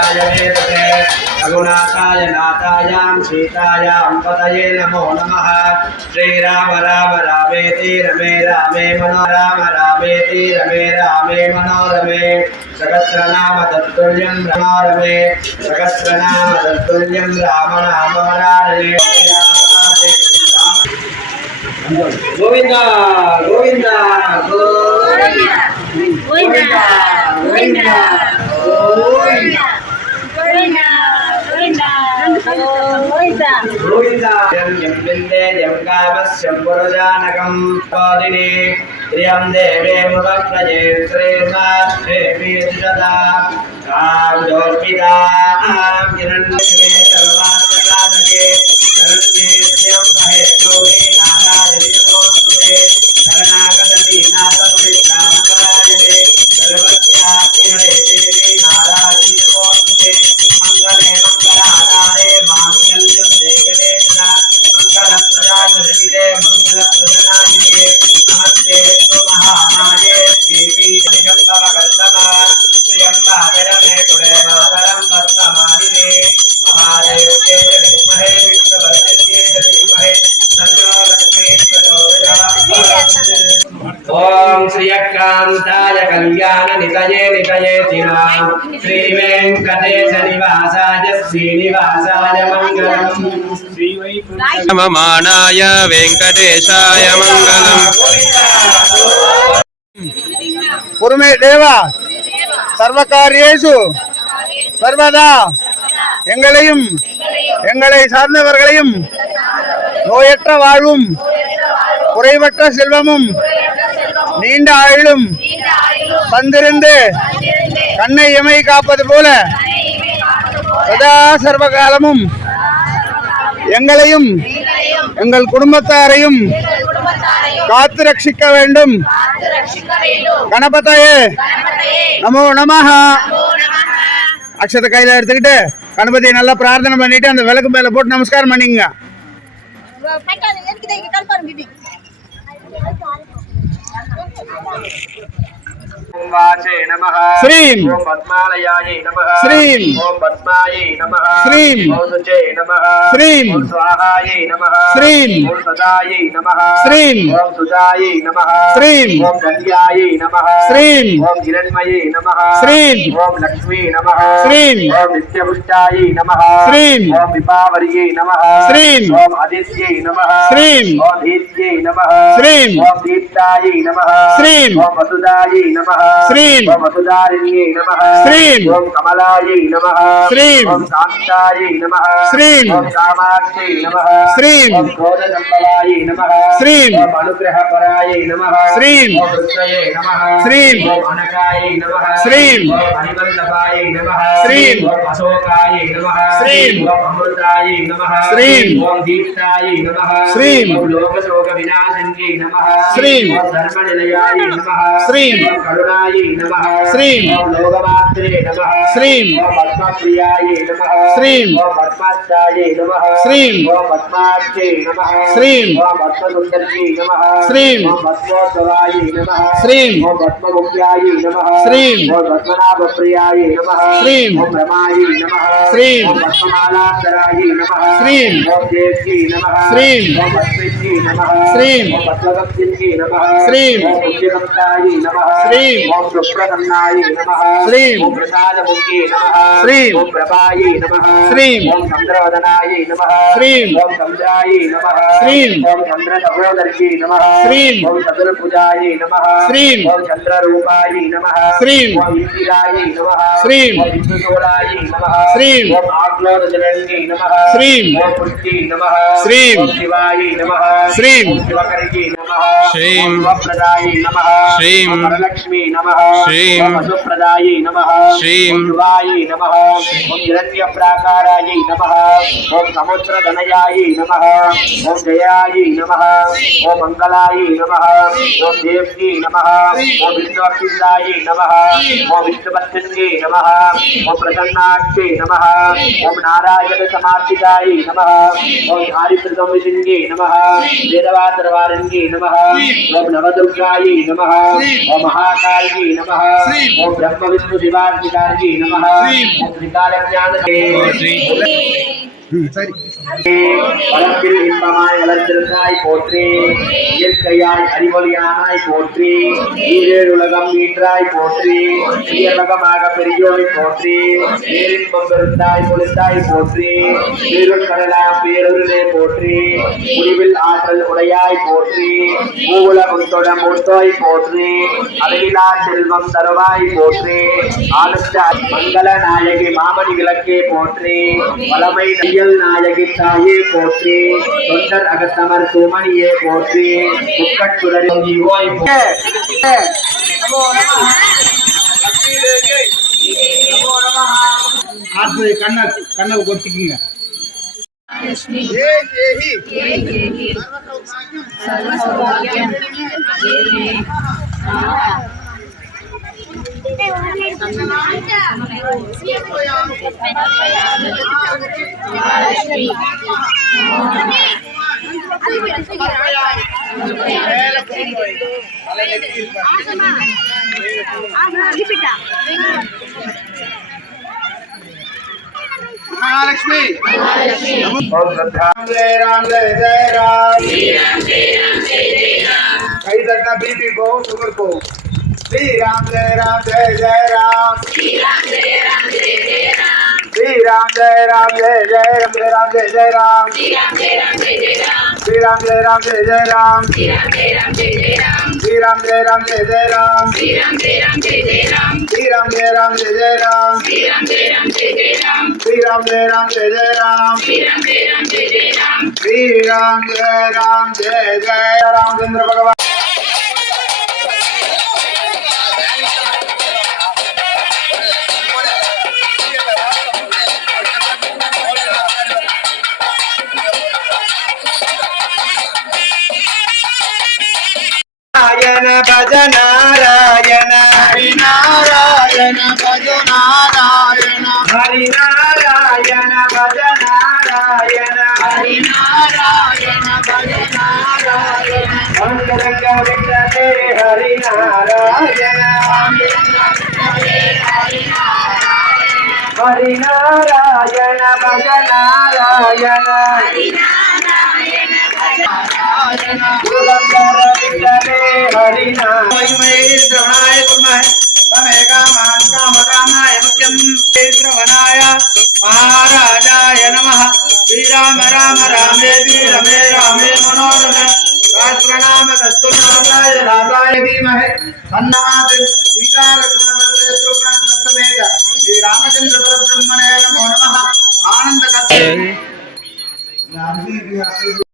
रघुनाथाय वेदसे रघुनाथाय नाथायां सीतायां पतये नमो नमः श्रीराम राम रामेति रमे रामे मनोरम रामेति रमे रामे मनोरमे सहस्रनाम तत्तुल्यं रमारमे सहस्रनाम तत्तुल्यं राम नाम वरानने गोविंद गोविंद गोविंद गोविंद प्रियं देवे मुखप्रजे श्रेष्ठे सदा कामोर्पिता हिरण्ये सर्वात्मके शरण्ये प्रियं महे गौरी नारायणे नमोस्तुते शरणागतति नाथपरित्राणपरायणे सर्वस्यास्ति हरे देवी नारायणे नमोस्तुते मंगले मंगलाधारे मांगल्यं देवते सदा मंगलप्रदायिने मंगलप्रदायिने नमस्ते महामाये देवी जगदम्बा प्रियंबादरमे कुले मातरं भक्तमालिने महादेव्ये विद्महे विष्णुवर्धन्ये धीमहि तन्नो लक्ष्मी प्रचोदयात्। ओम श्रीयकान्ताय कल्याणनितये नितयेतिनां श्रीवेंकटेश निवासाय श्रीनिवासाय मंगलम् ममानाय वेंकटेशाय मंगलम्। पुरमे देवा सर्वकार्येषु सर्वदा எங்களையும் எங்களை சார்ந்தவர்களையும் நோயற்ற வாழ்வும் குறைவற்ற செல்வமும் நீண்ட ஆயுளும் தந்திருந்து கண்ணை எமை காப்பது போல சதா சர்வகாலமும் எங்களையும் எங்கள் குடும்பத்தாரையும் காத்து ரட்சிக்க வேண்டும். கணபதையே நமோ நமஹ. அக்ஷத கையில எடுத்துக்கிட்டு கணபதியை நல்லா பிரார்த்தனை பண்ணிட்டு அந்த விளக்கு மேல போட்டு நமஸ்காரம் பண்ணிங்க. वाचे नमः श्रीं ओम पद्मालयायै नमः श्रीं ओम पद्मायै नमः श्रीं ओम सुचे नमः श्रीं ओम स्वाहायै नमः श्रीं ओम सदायै नमः श्रीं ओम सुजायै नमः श्रीं ओम कल्यायै नमः श्रीं ओम हिरण्मयै नमः श्रीं ओम लक्ष्मी नमः श्रीं ओम नित्यपुष्टायै नमः श्रीं ओम विपावर्यै नमः श्रीं ओम आदित्यै नमः श्रीं ओम दीप्त्यै नमः श्रीं ओम दीप्तायै नमः श्रीं ओम वसुदायै नमः श्रीं ओम वसुधारिण्यै नमः श्रीं ओम कमलायै नमः श्रीं ओम कान्तायै नमः श्रीं ओम कामाक्षै नमः श्रीं ओम क्रोधसम्भवायै नमः श्रीं ओम अनुग्रहपरायै नमः श्रीं ओम कृष्णये नमः श्रीं ओम अनकायै नमः श्रीं ओम हरिवल्लभायै नमः श्रीं ओम अशोकायै नमः श्रीं ओम अमृतायै नमः श्रीं ओम दीप्तायै नमः श्रीं ओम लोकशोकविनाशिन्यै नमः श्रीं ओम धर्मनिलयायै नमः श्रीं ओम करुणायै नमः श्रीं ओम लोकमात्रे नमः श्रीं ओम पद्मप्रियायै नमः श्रीं ओम पद्माक्षायै नमः श्रीं ओम पद्माक्षै नमः श्रीं ओम पद्मसुन्दर्यै नमः श्रीं ओम पद्मोत्सवायै नमः श्रीं ओम पद्ममुख्यायै नमः श्रीं ओम पद्मनाभप्रियायै नमः श्रीं ओम रमायै नमः श्रीं ओम पद्ममालाधरायै नमः श्रीं ओम देव्यै नमः श्रीं ओम पद्मिन्यै नमः श्रीं ओम पद्मवत्यै नमः श्रीं ओम पुण्यवन्तायै नमः श्रीं ओम सुप्रसन्नायै नमः श्रीं ओम प्रसादमुख्ये नमः श्रीं ओम प्रभायै नमः श्रीं ओम चन्द्रवदनायै नमः श्रीं ओम चन्द्रायै नमः श्रीं ओम चन्द्रसहोदर्यै नमः श्रीं ओम चतुर्भुजायै नमः श्रीं ओम चन्द्ररूपायै नमः श्रीं ओम इंदिरायै नमः श्रीं ओम विष्णुशोलायै नमः श्रीं ओम आग्नोदजनन्यै नमः श्रीं ओम पुष्टि नमः श्रीं ओम शिवायै नमः श्रीं ओम शिवकर्यै नमः श्रीं ओम शिवप्रदायै नमः श्रीं ओम वरलक्ष्मी नमः श्रीं ओम वसुप्रदायै नमः श्रीं ओम शुभायै नमः ओम हिरण्यप्राकारायै नमः ओम समुद्रधनयायै नमः ओम जयायै नमः ओम मंगलायै नमः ओम देव्यै नमः ओम विष्णुअखिलायै नमः ओम विष्णुपत्न्यै नमः ओम प्रसन्नाक्षै नमः ओम नारायण समार्थितायै नमः ओम धारित्रसंविधिन्यै नमः वेदवातरवारिण्यै नमः ओम नवदुर्गायै नमः ओम महाकाली नमः ओम ब्रह्म विष्णु शिवार्चितार्जी नमः ओम त्रिकालज्ञान வளர்ப்பில் இன்பமாய் வளர்ந்திருந்தாய் போற்றி இயற்கையாய் அறிவொளியானாய் போற்றி ஈரேழு உலகம் மீன்றாய் போற்றி உயர்லகமாக பெரியோரை போற்றி பேரின்பம் பெருந்தாய் பொழுந்தாய் போற்றி பேருள் கடலா பேரொருளே போற்றி முடிவில் ஆற்றல் உடையாய் போற்றி மூவுலகம் தொட மூத்தோய் போற்றி அளவிலா செல்வம் தருவாய் போற்றி ஆளுத்த மங்கள நாயகி மாமணி விளக்கே போற்றி வளமை நையல் நாயகி தாயே போற்றி தொண்டர் அகத்தமர் சுமணியே போற்றி முக்கட்டுடரின் ஜீவோய் கண்ணை கொத்திக்குங்க महालक्ष्मी राम जय राम कई तक बीपी को शुगर को श्री राम जय राम श्री राम जय राम जय राम जय राम श्री राम जय राम जय राम श्री राम जय राम जय राम श्री राम जय राम जय राम श्री राम जय राम जय राम श्री राम जय राम जय राम श्री राम जय राम जय रामचंद्र भगवान भज नारायण हरि नारायण भज नारायण हरि नारायण भज नारायण हरि नारायण भज नारायण अंगरंग विठले हरि नारायण हरि नारायण भज नारायण महाराजाय नमः श्री राम राम रामेति रमे रामे मनोरमे सहस्रनाम तत्तुल्यं राजाय धीमहि तन्नः सीता